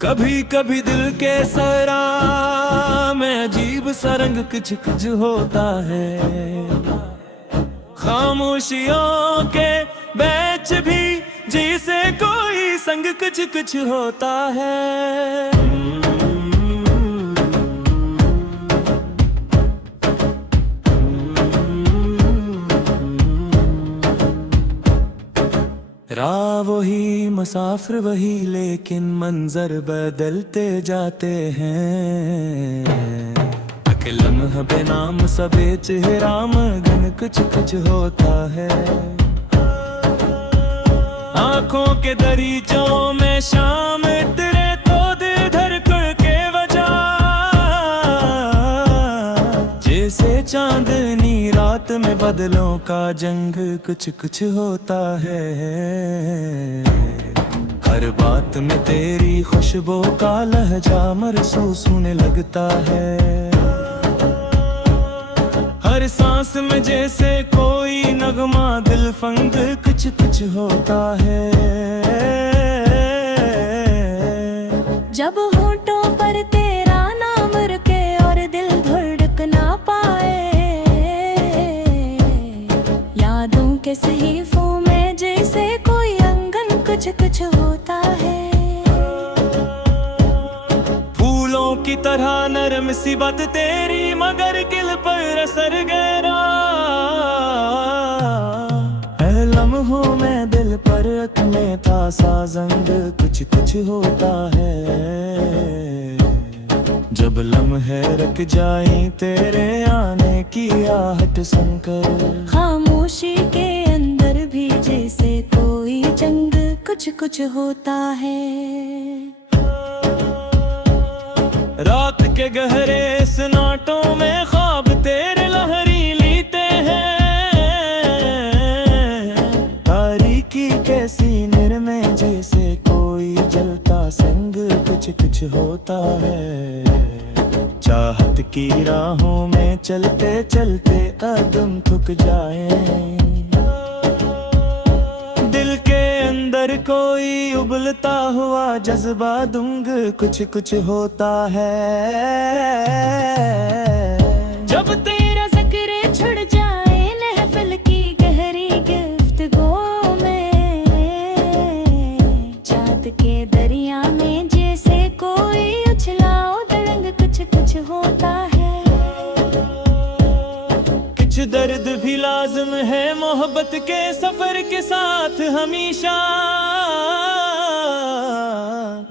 कभी कभी दिल के सरा में अजीब सा रंग कुछ कुछ होता है। खामोशियों के बीच भी जैसे कोई संग कुछ कुछ होता है। राह वही मुसाफिर वही लेकिन मंजर बदलते जाते हैं। लम्हा बेनाम सबे चेहरा मगन कुछ कुछ होता है। आंखों के दरीचों में शाम तेरे तो दिल धड़कन के वजह जैसे चांदनी रात में बदलों का जंग कुछ कुछ होता है। हर बात में तेरी खुशबू का लहजा महसूस होने लगता है। हर सांस में जैसे कोई नगमा दिल फंग कुछ कुछ होता है। जब होठों पर तेरा नाम रुके और दिल धड़क ना पाए, यादों के सहीफों में जैसे कोई अंगन कुछ कुछ होता है। फूलों की तरह नरम सी बात तेरी मगर दिल पर असर गहरा। लम्हों में दिल पर में था सा जंग कुछ कुछ होता है। जब लम्हे रख जाए तेरे आने की आहट सुनकर, खामोशी के अंदर भी जैसे कोई जंग कुछ कुछ होता है। रात के गहरे सन्नाटों में ख्वाब तेरे लहरी लीते हैं। तारीकी के सीने में जैसे कोई जलता संग कुछ कुछ होता है। चाहत की राहों में चलते चलते कदम थक जाए, दिल के अंदर कोई उबलता हुआ जज्बा दुंग कुछ कुछ होता है। जब तेरा ज़िक्र छुड़ जाए महफिल की गहरी गुफ्तगू में, चाँद के दरिया में जैसे कोई उछला उधड़ंग कुछ कुछ होता है। कुछ दर्द भी लाज़िम है मोहब्बत के सफर के साथ हमेशा।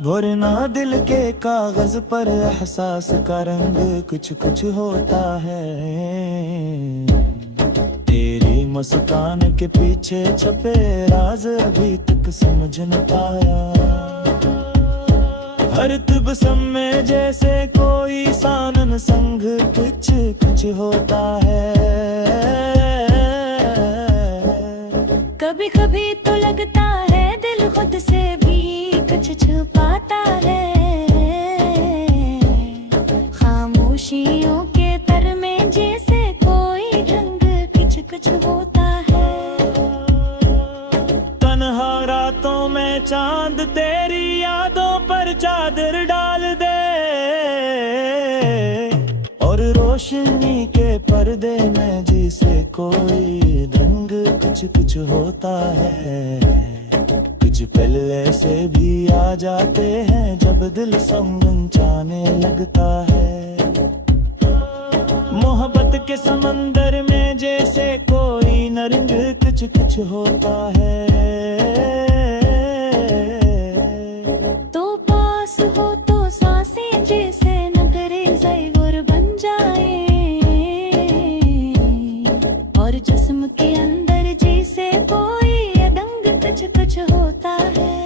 भरना दिल के कागज पर एहसास का रंग कुछ कुछ होता है। तेरी मुस्कान के पीछे छपे राज अभी तक समझ न पाया। हर तबस्सुम में जैसे कोई सानन संग कुछ कुछ होता है। कभी कभी तो लगता है दिल खुद से भी कुछ छुपाता है। खामोशियों के तर में जैसे कोई ढंग कुछ कुछ होता है। तन्हा रातों में चांद तेरी यादों पर चादर डाल दे, और रोशनी के पर्दे में जिसे कोई रंग कुछ कुछ होता है। कुछ पहले से भी आ जाते हैं जब दिल समझाने लगता है। मोहब्बत के समंदर में जैसे कोई नरंग कुछ कुछ होता है। तो पास हो तो सांसें जैसे नगरे ज़ैवर बन जाए, और जिस्म के अंदर जैसे कोई अदंग कुछ कुछ होता है।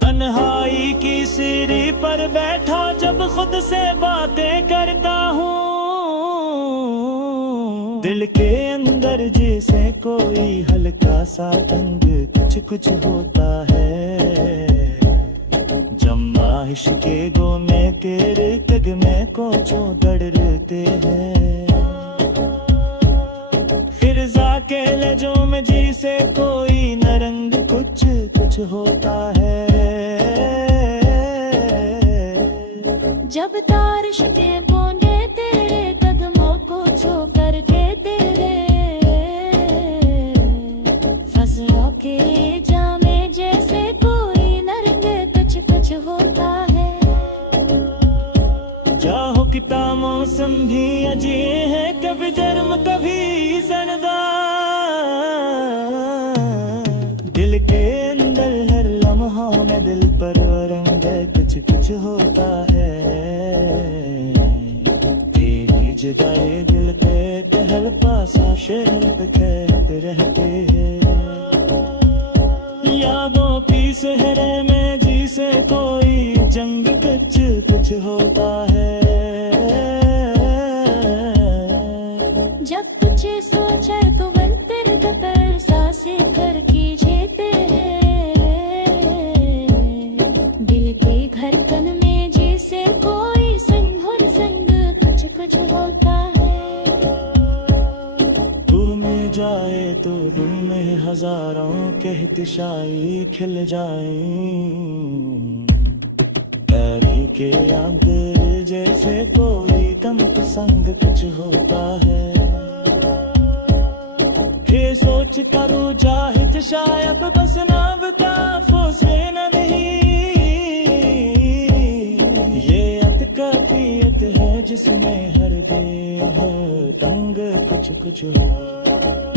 तन्हाई की सीढ़ी पर बैठा जब खुद से बातें करता हूँ, दिल के अंदर जैसे कोई हल्का सा तंग कुछ कुछ होता है। जम्मा इश्के गो में तेरे तग में को जो दड़ते हैं। फिर जाके लजों में जी से कोई नरंग कुछ कुछ होता है। जब तारिश के बूंदे तेरे कदमों को छू करके तेरे फजलों के जामे जैसे कोई नरंग कुछ कुछ होता है। जाहो किता मौसम भी अजीब है, कभी गर्म कभी सर्दा। दिल के अंदर हर लम्हा में दिल पर रंग कुछ कुछ होता है। तेरी जुदाई दिल पे हर पासा शहर पे कहते रहते हैं। यादों की सहरे में जी से कोई जंग कुछ कुछ होता है। जब कुछ सोचर तो तेरे कतर सांसें कर कीजिए तेरे दिल के धड़कन में जैसे कोई संग और संग कुछ कुछ होता है। तू में जाए तो दिल में हजारों कहतिशाई खिल जाए। पैरी के आगे जैसे कोई तम पसंद कुछ होता है। ये सोच करूँ चाहत शायद बस ना बता फोसे न नहीं। ये अतकाफियत है जिसमें हर बे है तंग कुछ कुछ हो।